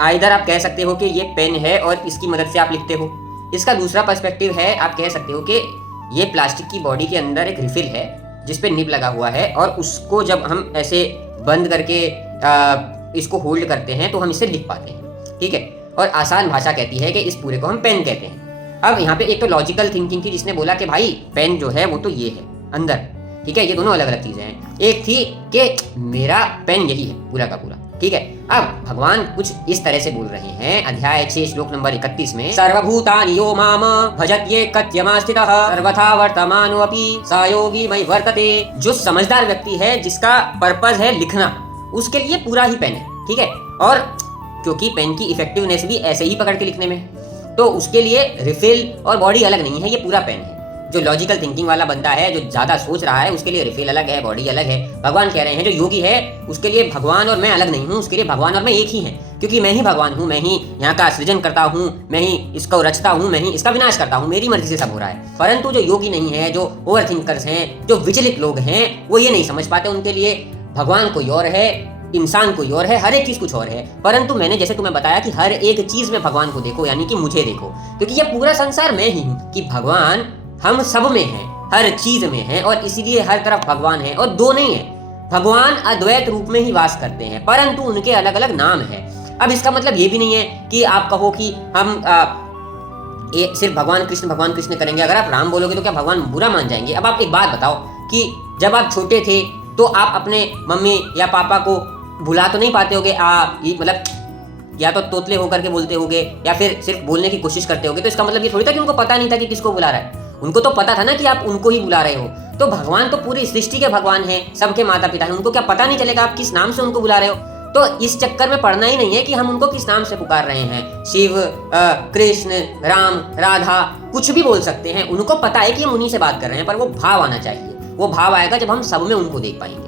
Either आप कह सकते हो कि ये पेन है और इसकी मदद से आप लिखते हो। इसका दूसरा पर्सपेक्टिव है, आप कह सकते हो कि ये प्लास्टिक की बॉडी के अंदर एक रिफिल है जिस पे निब लगा हुआ है और उसको जब हम ऐसे बंद करके इसको होल्ड करते हैं तो हम इसे लिख पाते हैं, ठीक है। और आसान भाषा कहती है कि इस पूरे को हम पेन कहते हैं। अब यहाँ पे एक तो लॉजिकल थिंकिंग थी जिसने बोला कि भाई पेन जो है वो तो ये है अंदर, ठीक है, ये दोनों अलग अलग चीजें हैं। एक थी कि मेरा पेन यही है पूरा का पूरा, ठीक है। अब भगवान कुछ इस तरह से बोल रहे हैं अध्याय 6 श्लोक नंबर 31 में, सर्वभूतानि यो माम भजत्ये कत्यमास्थितः सर्वथा वर्तमानोऽपि स योगी मयि वर्तते। जो समझदार व्यक्ति है जिसका पर्पस है लिखना, उसके लिए पूरा ही पेन है, ठीक है। और क्योंकि पेन की इफेक्टिवनेस भी ऐसे ही पकड़ के लिखने में, तो उसके लिए रिफिल और बॉडी अलग नहीं है, ये पूरा पेन है। जो लॉजिकल थिंकिंग वाला बंदा है, जो ज्यादा सोच रहा है, उसके लिए रिफिल अलग है, बॉडी अलग है। भगवान कह रहे हैं जो योगी है उसके लिए भगवान और मैं अलग नहीं हूँ, उसके लिए भगवान और मैं एक ही हैं, क्योंकि मैं ही भगवान हूँ, मैं ही यहाँ का सृजन करता हूँ, मैं ही इसको रचता हूँ, मैं ही इसका विनाश करता हूँ, मेरी मर्जी से सब हो रहा है। परंतु जो योगी नहीं है, जो ओवर थिंकर्स हैं, जो विचलित लोग हैं, वो ये नहीं समझ पाते। उनके लिए भगवान कोई और है, इंसान कोई और है, हर एक चीज कुछ और है। परंतु मैंने जैसे तुम्हें बताया कि हर एक चीज में भगवान को देखो, यानी कि मुझे देखो, क्योंकि ये पूरा संसार मैं ही हूँ, कि भगवान हम सब में है, हर चीज में है, और इसीलिए हर तरफ भगवान है। और दो नहीं है, भगवान अद्वैत रूप में ही वास करते हैं, परंतु उनके अलग अलग नाम है। अब इसका मतलब ये भी नहीं है कि आप कहो कि हम सिर्फ भगवान कृष्ण करेंगे। अगर आप राम बोलोगे तो क्या भगवान बुरा मान जाएंगे? अब आप एक बात बताओ कि जब आप छोटे थे तो आप अपने मम्मी या पापा को भुला तो नहीं पाते होगे, मतलब या तो तोतले होकर के बोलते होगे या फिर सिर्फ बोलने की कोशिश करते होगे। तो इसका मतलब ये थोड़ी था कि उनको पता नहीं था कि किसको बुला रहा है, उनको तो पता था ना कि आप उनको ही बुला रहे हो। तो भगवान तो पूरी सृष्टि के भगवान हैं, सबके माता पिता हैं, उनको क्या पता नहीं चलेगा आप किस नाम से उनको बुला रहे हो? तो इस चक्कर में पड़ना ही नहीं है कि हम उनको किस नाम से पुकार रहे हैं। शिव, कृष्ण, राम, राधा, कुछ भी बोल सकते हैं। उनको पता है कि हम उन्हीं से बात कर रहे हैं, पर वो भाव आना चाहिए। वो भाव आएगा जब हम सब में उनको देख पाएंगे।